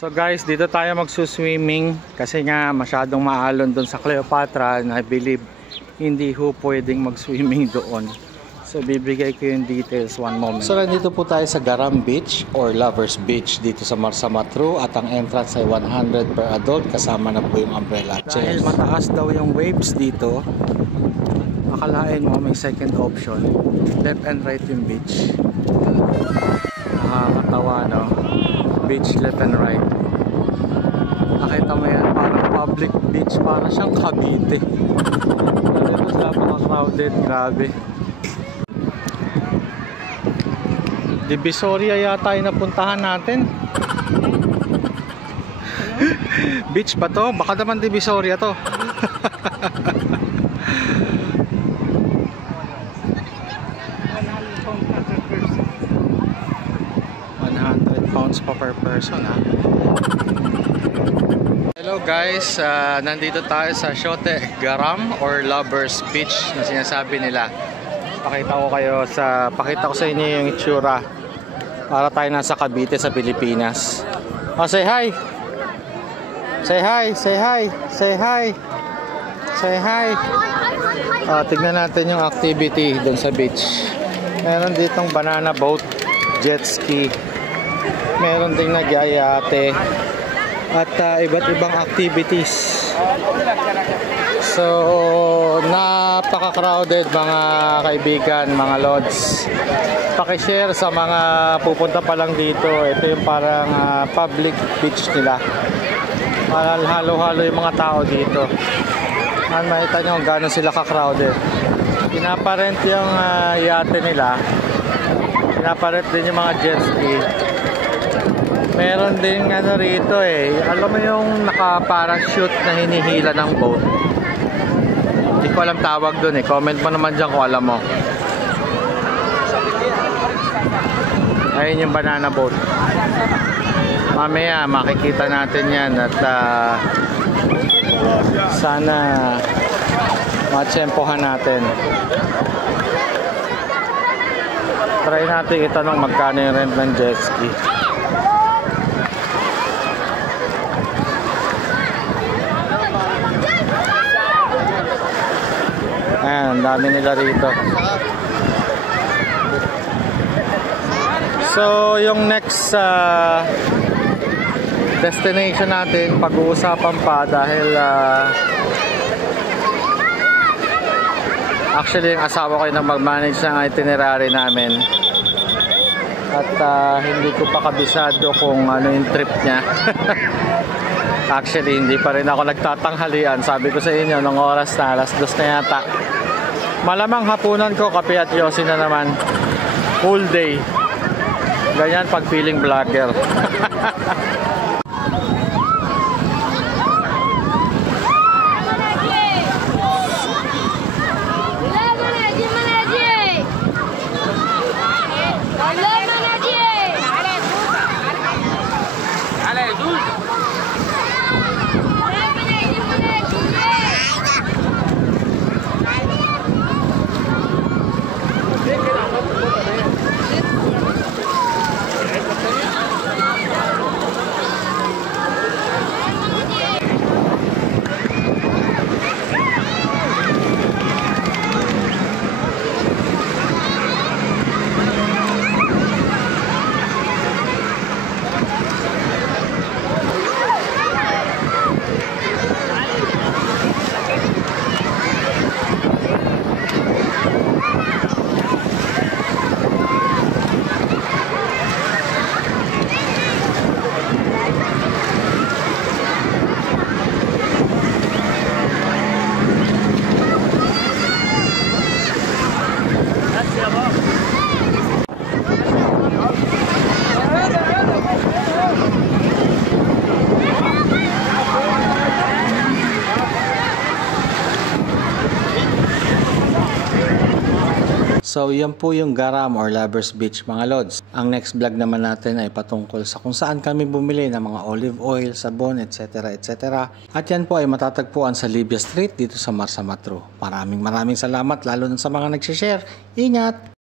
So guys, dito tayo magsuswimming kasi nga masyadong maalon doon sa Cleopatra na I believe hindi ho pwedeng mag-swimming doon. So bibigay ko yung details one moment. So nandito po tayo sa Garam Beach or Lovers Beach dito sa Marsamatru at ang entrance ay 100 per adult kasama na po yung umbrella. Dahil mataas daw yung waves dito, akalain mo may second option, left and right yung beach. Nakakatawa, no? Beach left and right. Nakita mo yan, parang public beach, parang siyang Cavite. Ito napaka-crowded, grabe. Divisoria yata yung napuntahan natin. Beach ba to? Baka naman Divisoria to. £100 pa per person, ha? Hello guys, nandito tayo sa Shote Garam or Lovers Beach na sinasabi nila. Pakita ko sa inyo yung itsura para tayo nasa Cavite sa Pilipinas. Oh, say hi. Say hi, say hi, say hi. Say hi. Tignan natin yung activity doon sa beach. Meron ditong banana boat, jet ski. Meron ding nagyayate at iba't ibang activities. So napaka-crowded mga kaibigan, mga lods. Paki-share sa mga pupunta pa lang dito. Ito yung parang public beach nila. Parang halo-halo yung mga tao dito. Makita nyo kung gano'n sila ka-crowded. Pinaparent yung yate nila. Pinaparent din yung mga jet ski. Meron din ano rito alam mo yung naka-parachute na hinihila ng boat. Hindi ko alam tawag dun comment mo naman dyan kung alam mo. Ayun yung banana boat. Mamaya makikita natin yan at sana matsempohan natin. Try natin itanong magkano yung rent ng jet ski. Ayan, dami nila rito. So, yung next destination natin, pag-uusapan pa dahil actually yung asawa ko yung mag-manage ng itinerary namin. At hindi ko pa kabisado kung ano yung trip niya. Actually, hindi pa rin ako nagtatanghalian. Sabi ko sa inyo, nung oras na, alas 2 na yata. Malamang hapunan ko, kape at yosi na naman. Full day. Ganyan pag feeling vlogger. So yan po yung Garam or Lovers Beach mga lods. Ang next vlog naman natin ay patungkol sa kung saan kami bumili ng mga olive oil, sabon, etc. etc. At yan po ay matatagpuan sa Libya Street dito sa Marsamatru. Maraming salamat lalo na sa mga nagsishare. Ingat!